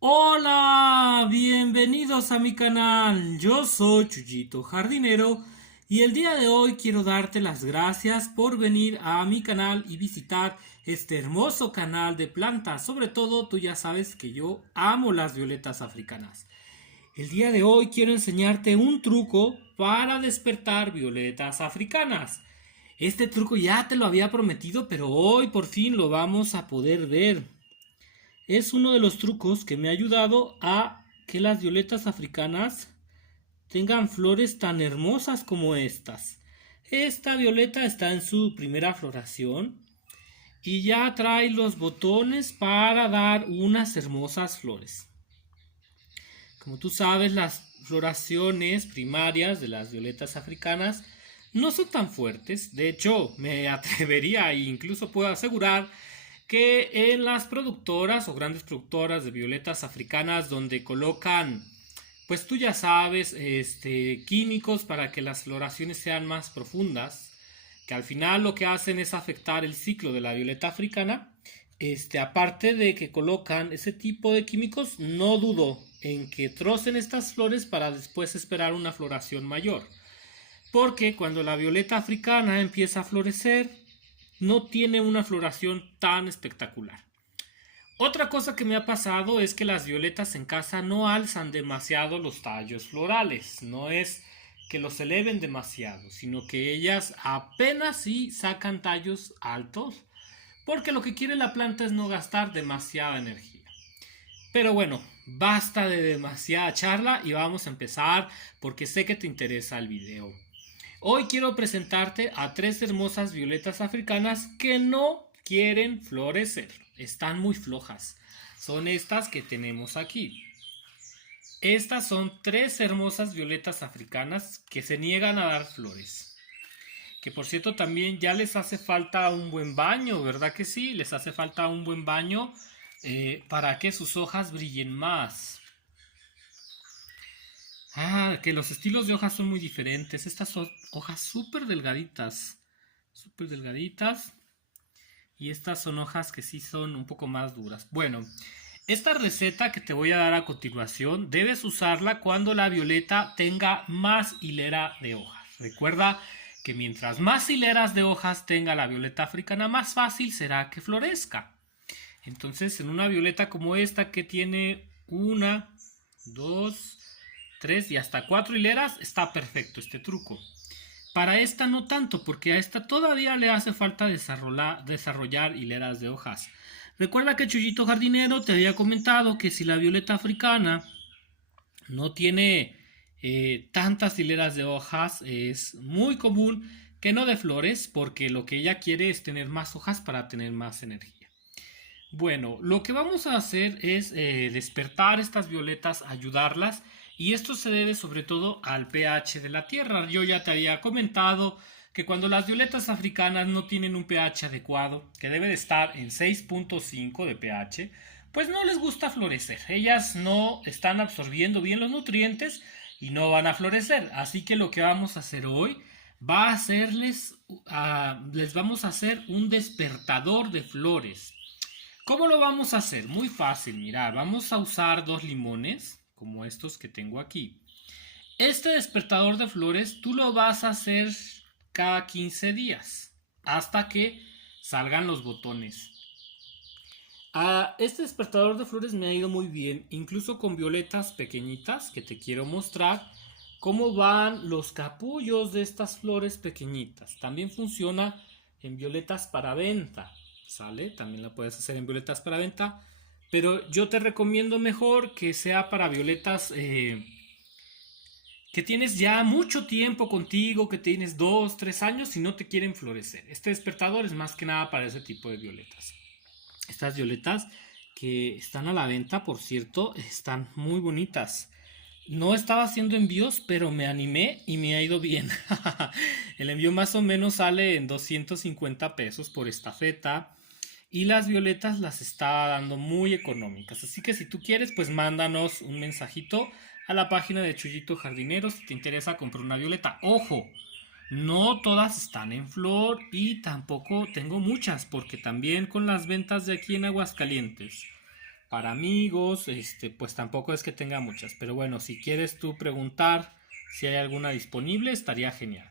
Hola, bienvenidos a mi canal. Yo soy Chuyito Jardinero y el día de hoy quiero darte las gracias por venir a mi canal y visitar este hermoso canal de plantas. Sobre todo, tú ya sabes que yo amo las violetas africanas. El día de hoy quiero enseñarte un truco para despertar violetas africanas. Este truco ya te lo había prometido, pero hoy por fin lo vamos a poder ver. Es uno de los trucos que me ha ayudado a que las violetas africanas tengan flores tan hermosas como estas. Esta violeta está en su primera floración y ya trae los botones para dar unas hermosas flores. Como tú sabes, las floraciones primarias de las violetas africanas no son tan fuertes. De hecho, me atrevería e incluso puedo asegurar que en las productoras o grandes productoras de violetas africanas donde colocan, pues tú ya sabes, químicos para que las floraciones sean más profundas, que al final lo que hacen es afectar el ciclo de la violeta africana. Aparte de que colocan ese tipo de químicos, no dudo en que trocen estas flores para después esperar una floración mayor. Porque cuando la violeta africana empieza a florecer, no tiene una floración tan espectacular. Otra cosa que me ha pasado es que las violetas en casa no alzan demasiado los tallos florales. No es que los eleven demasiado, sino que ellas apenas sí sacan tallos altos, porque lo que quiere la planta es no gastar demasiada energía. Pero bueno, basta de demasiada charla y vamos a empezar porque sé que te interesa el video. Hoy quiero presentarte a tres hermosas violetas africanas que no quieren florecer. Están muy flojas. Son estas que tenemos aquí. Estas son tres hermosas violetas africanas que se niegan a dar flores. Que por cierto también ya les hace falta un buen baño, ¿verdad que sí? Les hace falta un buen baño para que sus hojas brillen más. Que los estilos de hojas son muy diferentes. Estas son hojas súper delgaditas. Súper delgaditas. Y estas son hojas que sí son un poco más duras. Bueno, esta receta que te voy a dar a continuación debes usarla cuando la violeta tenga más hilera de hojas. Recuerda que mientras más hileras de hojas tenga la violeta africana, más fácil será que florezca. Entonces, en una violeta como esta que tiene una, dos, tres y hasta cuatro hileras, está perfecto este truco. Para esta no tanto, porque a esta todavía le hace falta desarrollar hileras de hojas. Recuerda que Chuyito Jardinero te había comentado que si la violeta africana no tiene tantas hileras de hojas, es muy común que no dé flores, porque lo que ella quiere es tener más hojas para tener más energía. Bueno, lo que vamos a hacer es despertar estas violetas, ayudarlas, y esto se debe sobre todo al pH de la tierra. Yo ya te había comentado que cuando las violetas africanas no tienen un pH adecuado, que debe de estar en 6.5 de pH, pues no les gusta florecer. Ellas no están absorbiendo bien los nutrientes y no van a florecer. Así que lo que vamos a hacer hoy va a les vamos a hacer un despertador de flores. ¿Cómo lo vamos a hacer? Muy fácil, mira, vamos a usar dos limones, como estos que tengo aquí. Este despertador de flores tú lo vas a hacer cada 15 días, hasta que salgan los botones. Este despertador de flores me ha ido muy bien, incluso con violetas pequeñitas que te quiero mostrar cómo van los capullos de estas flores pequeñitas. También funciona en violetas para venta. ¿Sale? También la puedes hacer en violetas para venta. Pero yo te recomiendo mejor que sea para violetas que tienes ya mucho tiempo contigo, que tienes 2, 3 años y no te quieren florecer. Este despertador es más que nada para ese tipo de violetas. Estas violetas que están a la venta, por cierto, están muy bonitas. No estaba haciendo envíos, pero me animé y me ha ido bien. El envío más o menos sale en 250 pesos por estafeta. Y las violetas las está dando muy económicas. Así que si tú quieres, pues mándanos un mensajito a la página de Chuyito Jardinero si te interesa comprar una violeta. Ojo, no todas están en flor y tampoco tengo muchas, porque también con las ventas de aquí en Aguascalientes, para amigos, pues tampoco es que tenga muchas. Pero bueno, si quieres tú preguntar si hay alguna disponible, estaría genial.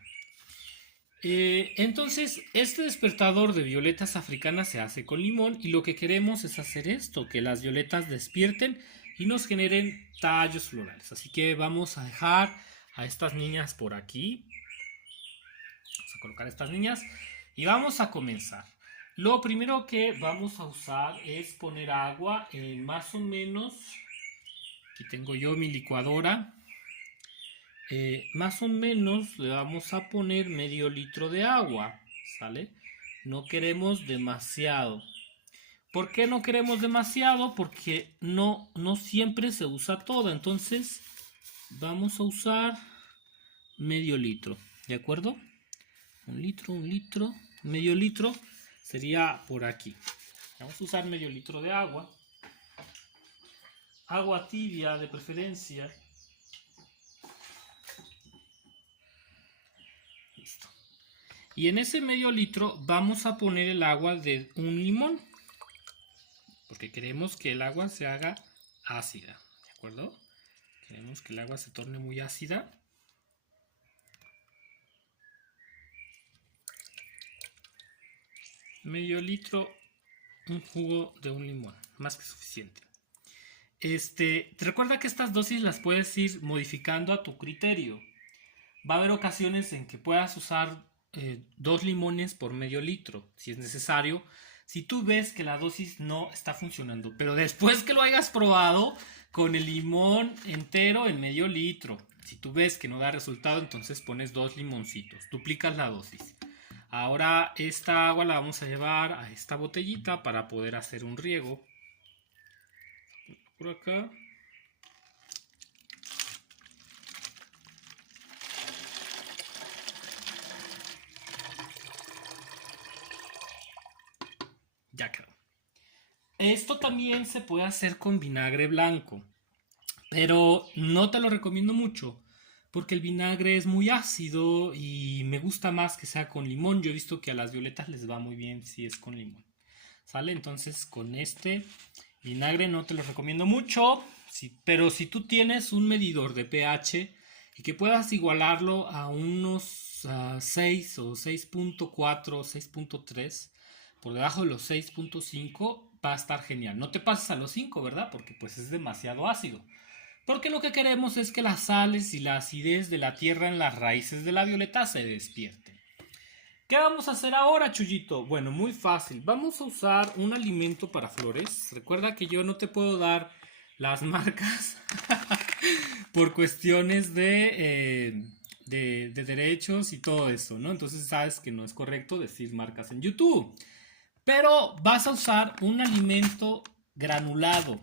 Entonces, este despertador de violetas africanas se hace con limón y lo que queremos es hacer esto, que las violetas despierten y nos generen tallos florales. Así que vamos a dejar a estas niñas por aquí. Vamos a colocar a estas niñas y vamos a comenzar. Lo primero que vamos a usar es poner agua en más o menos, aquí tengo yo mi licuadora. Más o menos le vamos a poner medio litro de agua, ¿sale? No queremos demasiado. ¿Por qué no queremos demasiado? Porque no siempre se usa todo. Entonces vamos a usar medio litro, ¿de acuerdo? Un litro, medio litro sería por aquí. Vamos a usar medio litro de agua. Agua tibia de preferencia. Listo. Y en ese medio litro vamos a poner el agua de un limón. Porque queremos que el agua se haga ácida. ¿De acuerdo? Queremos que el agua se torne muy ácida. Medio litro, un jugo de un limón. Más que suficiente. Recuerda que estas dosis las puedes ir modificando a tu criterio. Va a haber ocasiones en que puedas usar 2 limones por medio litro, si es necesario, si tú ves que la dosis no está funcionando. Pero después que lo hayas probado con el limón entero en medio litro, si tú ves que no da resultado, entonces pones 2 limoncitos, duplicas la dosis. Ahora esta agua la vamos a llevar a esta botellita para poder hacer un riego. Por acá. Ya quedó. Esto también se puede hacer con vinagre blanco, pero no te lo recomiendo mucho porque el vinagre es muy ácido y me gusta más que sea con limón. Yo he visto que a las violetas les va muy bien si es con limón. ¿Sale? Entonces con este vinagre no te lo recomiendo mucho, pero si tú tienes un medidor de pH y que puedas igualarlo a unos 6 o 6.4, 6.3, por debajo de los 6.5 va a estar genial. No te pases a los 5, ¿verdad? Porque pues es demasiado ácido. Porque lo que queremos es que las sales y la acidez de la tierra en las raíces de la violeta se despierten. ¿Qué vamos a hacer ahora, Chuyito? Bueno, muy fácil. Vamos a usar un alimento para flores. Recuerda que yo no te puedo dar las marcas por cuestiones de derechos y todo eso, ¿no? Entonces sabes que no es correcto decir marcas en YouTube. Pero vas a usar un alimento granulado.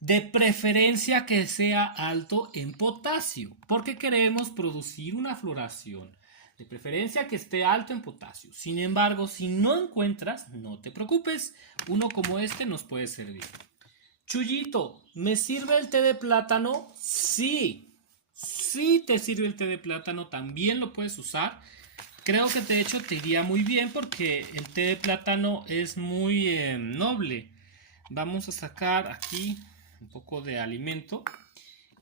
De preferencia que sea alto en potasio, porque queremos producir una floración. De preferencia que esté alto en potasio. Sin embargo, si no encuentras, no te preocupes. Uno como este nos puede servir. Chuyito, ¿me sirve el té de plátano? Sí. Sí te sirve el té de plátano. También lo puedes usar. Creo que de hecho te iría muy bien porque el té de plátano es muy noble. Vamos a sacar aquí un poco de alimento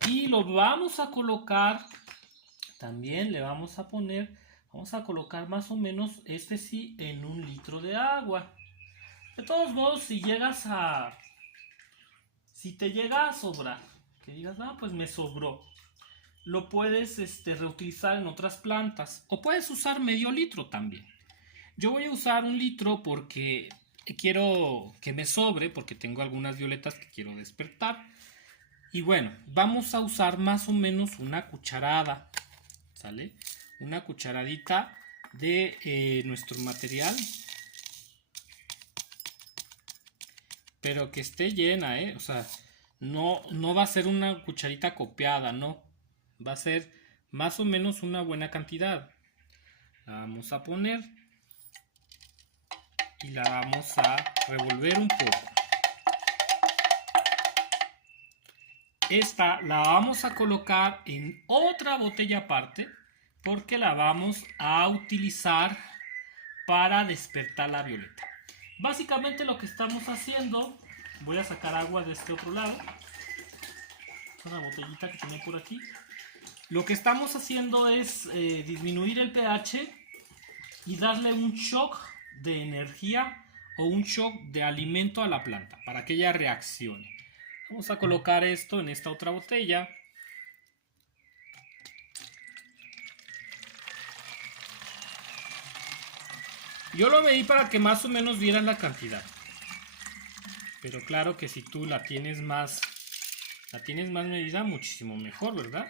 y lo vamos a colocar, también le vamos a poner, vamos a colocar más o menos sí en un litro de agua. De todos modos, si te llega a sobrar, que digas, pues me sobró, lo puedes reutilizar en otras plantas o puedes usar medio litro también. Yo voy a usar un litro porque quiero que me sobre, porque tengo algunas violetas que quiero despertar. Y bueno, vamos a usar más o menos una cucharada, ¿sale? Una cucharadita de nuestro material, pero que esté llena, o sea, no va a ser una cucharita copiada, no, va a ser más o menos una buena cantidad. La vamos a poner y la vamos a revolver un poco. Esta la vamos a colocar en otra botella aparte porque la vamos a utilizar para despertar la violeta. Básicamente lo que estamos haciendo Voy a sacar agua de este otro lado. Una botellita que tenía por aquí. Lo que estamos haciendo es disminuir el pH y darle un shock de energía o un shock de alimento a la planta para que ella reaccione. Vamos a colocar esto en esta otra botella. Yo lo medí para que más o menos vieran la cantidad. Pero claro que si tú la tienes más medida, muchísimo mejor, ¿verdad?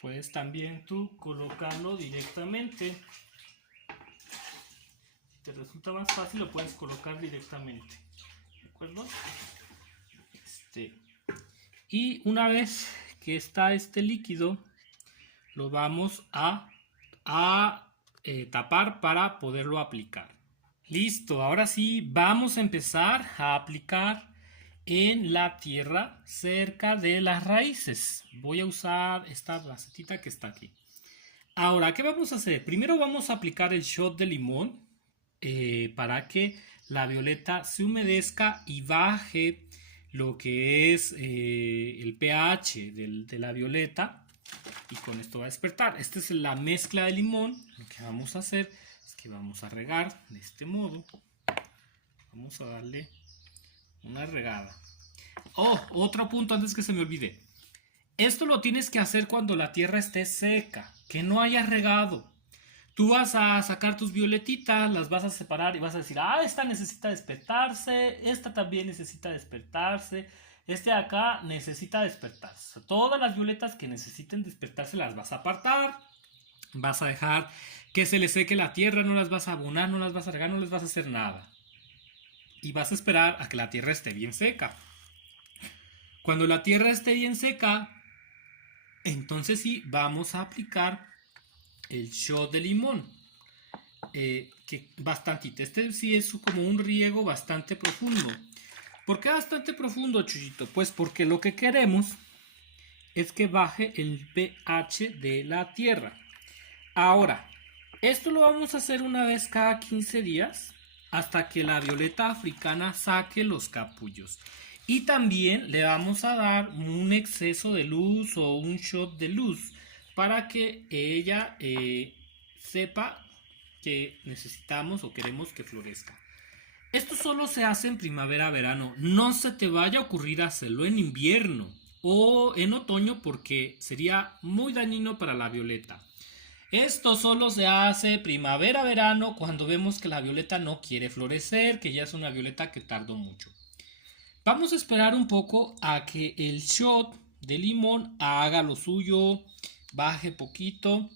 Puedes también tú colocarlo directamente. Si te resulta más fácil, lo puedes colocar directamente. ¿De acuerdo? Y una vez que está este líquido, lo vamos a tapar para poderlo aplicar. Listo, ahora sí vamos a empezar a aplicar en la tierra cerca de las raíces. Voy a usar esta macetita que está aquí. Ahora, ¿qué vamos a hacer? Primero vamos a aplicar el shot de limón para que la violeta se humedezca y baje lo que es el pH de la violeta. Y con esto va a despertar. Esta es la mezcla de limón. Lo que vamos a hacer es que vamos a regar de este modo. Vamos a darle una regada. Oh, otro punto antes que se me olvide. Esto lo tienes que hacer cuando la tierra esté seca, que no haya regado. Tú vas a sacar tus violetitas, las vas a separar y vas a decir, esta necesita despertarse, esta también necesita despertarse. Este de acá necesita despertarse. Todas las violetas que necesiten despertarse las vas a apartar. Vas a dejar que se les seque la tierra, no las vas a abonar, no las vas a regar, no les vas a hacer nada. Y vas a esperar a que la tierra esté bien seca. Cuando la tierra esté bien seca, entonces sí vamos a aplicar el shot de limón. Que bastantito. Este sí es como un riego bastante profundo. ¿Por qué bastante profundo, Chuyito? Pues porque lo que queremos es que baje el pH de la tierra. Ahora, esto lo vamos a hacer una vez cada 15 días hasta que la violeta africana saque los capullos. Y también le vamos a dar un exceso de luz o un shot de luz para que ella sepa que necesitamos o queremos que florezca. Esto solo se hace en primavera-verano. No se te vaya a ocurrir hacerlo en invierno o en otoño porque sería muy dañino para la violeta. Esto solo se hace primavera-verano cuando vemos que la violeta no quiere florecer, que ya es una violeta que tardó mucho. Vamos a esperar un poco a que el shot de limón haga lo suyo, baje poquito.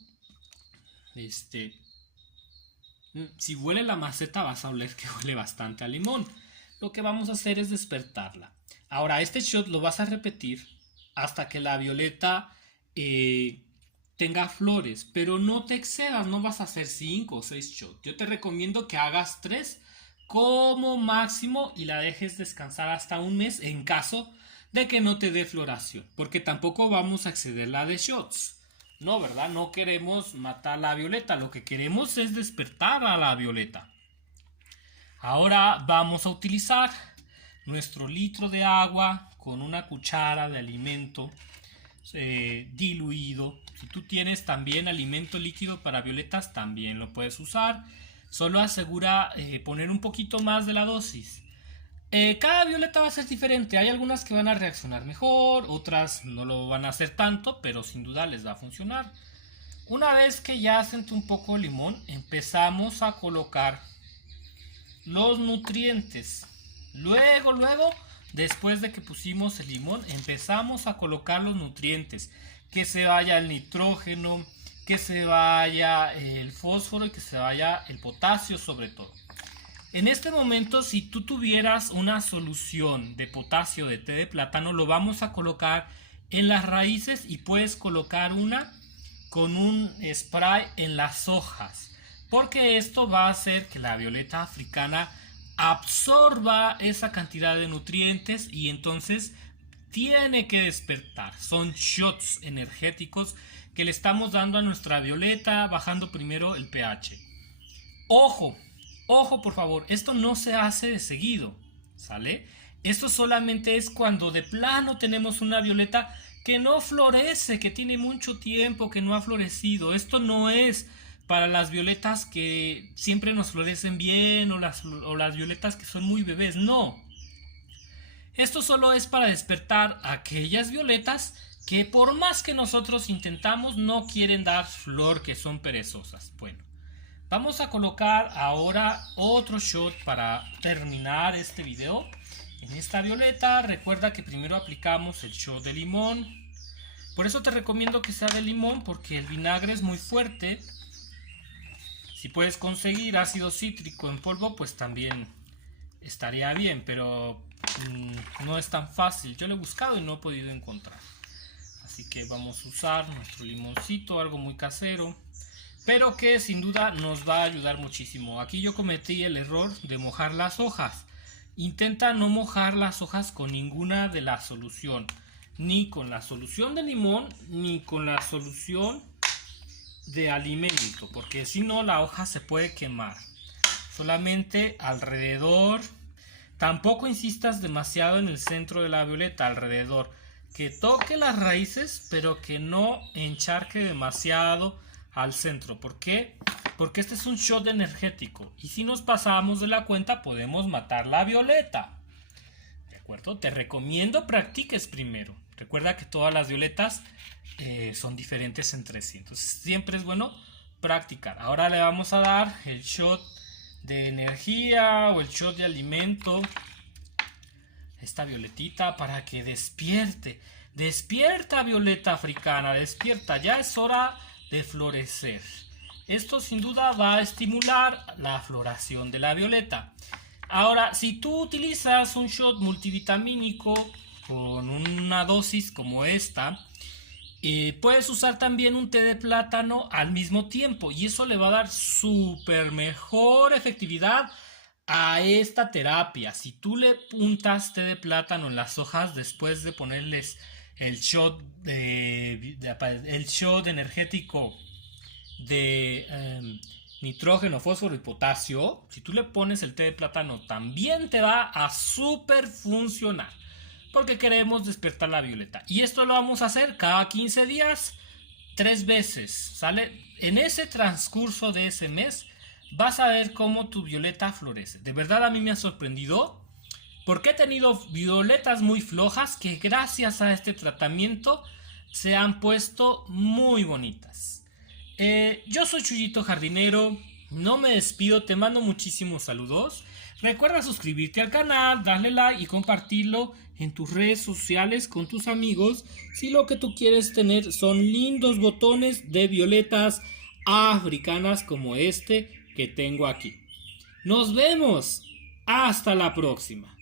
Si huele la maceta vas a oler que huele bastante a limón. Lo que vamos a hacer es despertarla. Ahora este shot lo vas a repetir hasta que la violeta tenga flores. Pero no te excedas, no vas a hacer 5 o 6 shots. Yo te recomiendo que hagas 3 como máximo y la dejes descansar hasta un mes en caso de que no te dé floración. Porque tampoco vamos a excederla de shots. No, ¿verdad? No queremos matar a la violeta. Lo que queremos es despertar a la violeta. Ahora vamos a utilizar nuestro litro de agua con una cuchara de alimento diluido. Si tú tienes también alimento líquido para violetas, también lo puedes usar. Solo asegura poner un poquito más de la dosis. Cada violeta va a ser diferente. Hay algunas que van a reaccionar mejor, otras no lo van a hacer tanto, pero sin duda les va a funcionar. Una vez que ya sentó un poco de limón, empezamos a colocar los nutrientes. Luego, después de que pusimos el limón, empezamos a colocar los nutrientes. Que se vaya el nitrógeno, que se vaya el fósforo y que se vaya el potasio sobre todo. En este momento, si tú tuvieras una solución de potasio de té de plátano, lo vamos a colocar en las raíces y puedes colocar una con un spray en las hojas, porque esto va a hacer que la violeta africana absorba esa cantidad de nutrientes y entonces tiene que despertar. Son shots energéticos que le estamos dando a nuestra violeta, bajando primero el pH. Ojo, ojo por favor, esto no se hace de seguido, ¿sale? Esto solamente es cuando de plano tenemos una violeta que no florece, que tiene mucho tiempo que no ha florecido. Esto no es para las violetas que siempre nos florecen bien o las violetas que son muy bebés, no. Esto solo es para despertar aquellas violetas que por más que nosotros intentamos no quieren dar flor, que son perezosas. Bueno, vamos a colocar ahora otro shot para terminar este video. En esta violeta recuerda que primero aplicamos el shot de limón. Por eso te recomiendo que sea de limón, porque el vinagre es muy fuerte. Si puedes conseguir ácido cítrico en polvo, pues también estaría bien, pero no es tan fácil. Yo lo he buscado y no he podido encontrar. Así que vamos a usar nuestro limoncito, algo muy casero, pero que sin duda nos va a ayudar muchísimo. Aquí yo cometí el error de mojar las hojas. Intenta no mojar las hojas con ninguna de la solución, ni con la solución de limón, ni con la solución de alimento, porque si no la hoja se puede quemar. Solamente alrededor. Tampoco insistas demasiado en el centro de la violeta, alrededor. Que toque las raíces, pero que no encharque demasiado al centro. ¿Por qué? Porque este es un shot energético. Y si nos pasamos de la cuenta, podemos matar la violeta. ¿De acuerdo? Te recomiendo practiques primero. Recuerda que todas las violetas son diferentes entre sí. Entonces siempre es bueno practicar. Ahora le vamos a dar el shot de energía o el shot de alimento a esta violetita para que despierte. Despierta, violeta africana, despierta. Ya es hora de florecer. Esto sin duda va a estimular la floración de la violeta. Ahora, si tú utilizas un shot multivitamínico con una dosis como esta, puedes usar también un té de plátano al mismo tiempo, y eso le va a dar súper mejor efectividad a esta terapia. Si tú le untas té de plátano en las hojas después de ponerles el shot energético de nitrógeno, fósforo y potasio, si tú le pones el té de plátano también te va a súper funcionar, porque queremos despertar la violeta. Y esto lo vamos a hacer cada 15 días, 3 veces, ¿sale? En ese transcurso de ese mes vas a ver cómo tu violeta florece. De verdad a mí me ha sorprendido, porque he tenido violetas muy flojas que gracias a este tratamiento se han puesto muy bonitas. Yo soy Chuyito Jardinero, no me despido, te mando muchísimos saludos. Recuerda suscribirte al canal, darle like y compartirlo en tus redes sociales con tus amigos si lo que tú quieres tener son lindos botones de violetas africanas como este que tengo aquí. Nos vemos, hasta la próxima.